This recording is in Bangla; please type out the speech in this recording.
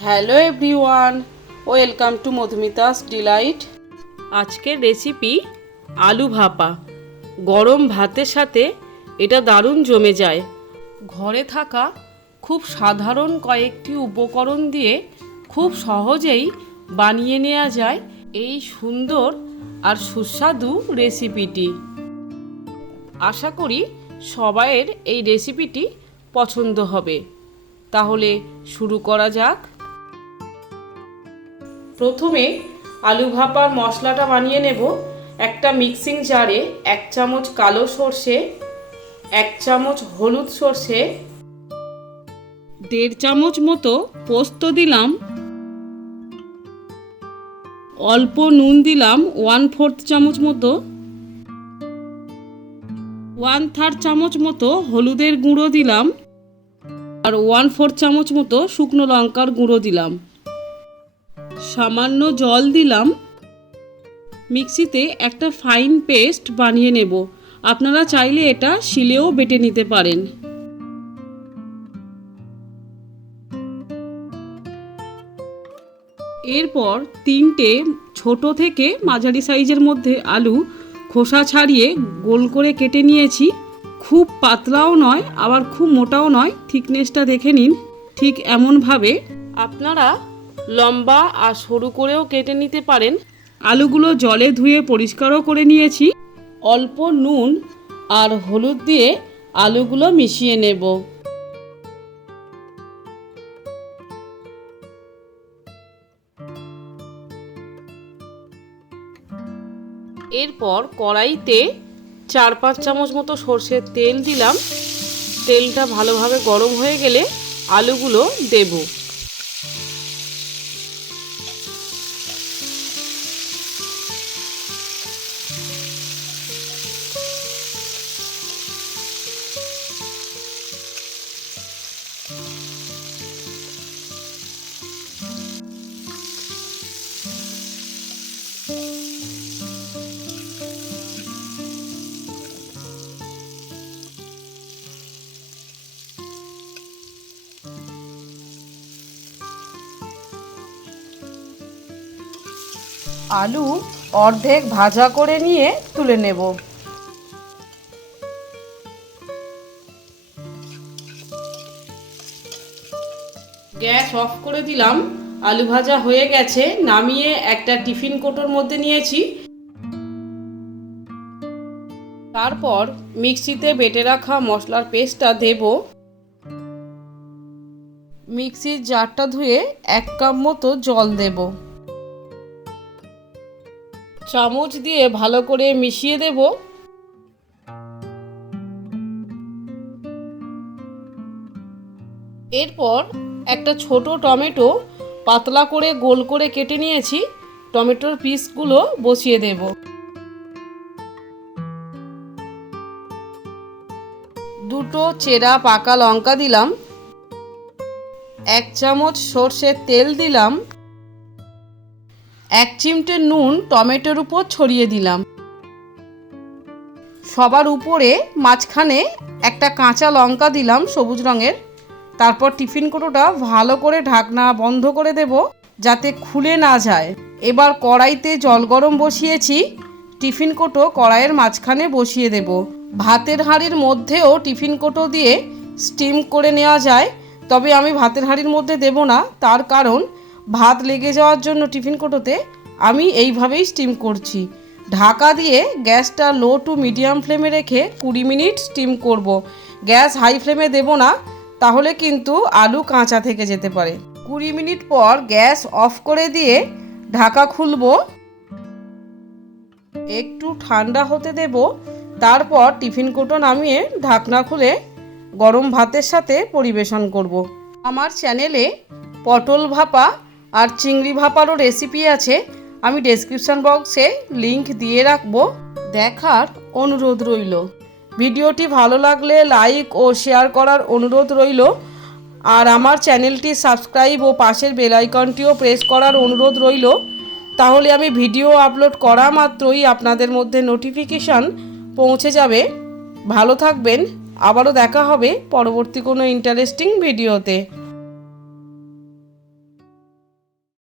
Hello everyone, welcome to Madhumita's delight. আজকের রেসিপি আলু ভাপা। গরম ভাতের সাথে এটা দারুণ জমে যায়। ঘরে থাকা খুব সাধারণ কয়েকটি উপকরণ দিয়ে খুব সহজেই বানিয়ে নেওয়া যায় এই সুন্দর আর সুস্বাদু রেসিপিটি। আশা করি সবাইয়ের এই রেসিপিটি পছন্দ হবে। তাহলে শুরু করা যাক। প্রথমে আলু ভাপার মশলাটা বানিয়ে নেব। একটা মিক্সিং জারে 1 চামচ কালো সর্ষে, 1 চামচ হলুদ সর্ষে, 1.5 চামচ মতো পোস্ত দিলাম, অল্প নুন দিলাম 1/4 চামচ মতো, 1/3 চামচ মতো হলুদের গুঁড়ো দিলাম, আর 1/4 চামচ মতো শুকনো লঙ্কার গুঁড়ো দিলাম, সামান্য জল দিলাম। মিক্সিতে একটা ফাইন পেস্ট বানিয়ে নেব। আপনারা চাইলে এটা শিলেও বেটে নিতে পারেন। এরপর 3টে ছোট থেকে মাঝারি সাইজের মধ্যে আলু খোসা ছাড়িয়ে গোল করে কেটে নিয়েছি। খুব পাতলাও নয় আবার খুব মোটাও নয়, থিকনেসটা দেখে নিন। ঠিক এমনভাবে আপনারা লম্বা আর সরু করেও কেটে নিতে পারেন। আলুগুলো জলে ধুয়ে পরিষ্কারও করে নিয়েছি। অল্প নুন আর হলুদ দিয়ে আলুগুলো মিশিয়ে নেব। এরপর কড়াইতে 4-5 চামচ মতো সর্ষের তেল দিলাম। তেলটা ভালোভাবে গরম হয়ে গেলে আলুগুলো দেব। আলু অর্ধেক ভাজা করে নিয়ে তুলে নেব। গ্যাস অফ করে দিলাম। আলু ভাজা হয়ে গেছে। নামিয়ে একটা টিফিন কৌটোর মধ্যে নিয়েছি। তারপর মিক্সিতে বেটে রাখা মশলার পেস্টটা দেব। মিক্সির জারটা ধুয়ে 1 কাপ মতো জল দেব। চামচ দিয়ে ভালো করে মিশিয়ে দেব। এরপর একটা ছোট টমেটো পাতলা করে গোল করে কেটে নিয়েছি। টমেটোর পিসগুলো বসিয়ে দেব। দুটো চেরা পাকা লঙ্কা দিলাম। 1 চামচ সর্ষের তেল দিলাম। 1 চিমটে নুন টমেটোর উপর ছড়িয়ে দিলাম। সবার উপরে মাঝখানে একটা কাঁচা লঙ্কা দিলাম সবুজ রঙের। তারপর টিফিন কৌটোটা ভালো করে ঢাকনা বন্ধ করে দেব যাতে খুলে না যায়। এবার কড়াইতে জল গরম বসিয়েছি। টিফিন কৌটো কড়াইয়ের মাঝখানে বসিয়ে দেব। ভাতের হাঁড়ির মধ্যেও টিফিন কৌটো দিয়ে স্টিম করে নেওয়া যায়, তবে আমি ভাতের হাঁড়ির মধ্যে দেব না। তার কারণ ভাত লেগে যাওয়ার জন্য টিফিন কৌটোতে আমি এইভাবেই স্টিম করছি। ঢাকা দিয়ে গ্যাসটা লো টু মিডিয়াম ফ্লেমে রেখে 20 মিনিট স্টিম করব। গ্যাস হাই ফ্লেমে দেব না, তাহলে কিন্তু আলু কাঁচা থেকে যেতে পারে। 20 মিনিট পর গ্যাস অফ করে দিয়ে ঢাকা খুলব। একটু ঠান্ডা হতে দেব। তারপর টিফিন কৌটো নামিয়ে ঢাকনা খুলে গরম ভাতের সাথে পরিবেশন করব। আমার চ্যানেলে পটল ভাপা আর চিংড়ি ভাপারও রেসিপি আছে। আমি ডেসক্রিপশন বক্সে লিংক দিয়ে রাখবো, দেখার অনুরোধ রইল। ভিডিওটি ভালো লাগলে লাইক ও শেয়ার করার অনুরোধ রইল। আর আমার চ্যানেলটি সাবস্ক্রাইব ও পাশের বেল আইকনটিও প্রেস করার অনুরোধ রইল। তাহলে আমি ভিডিও আপলোড করা মাত্রই আপনাদের মধ্যে নোটিফিকেশান পৌঁছে যাবে। ভালো থাকবেন। আবারও দেখা হবে পরবর্তী কোনো ইন্টারেস্টিং ভিডিওতে।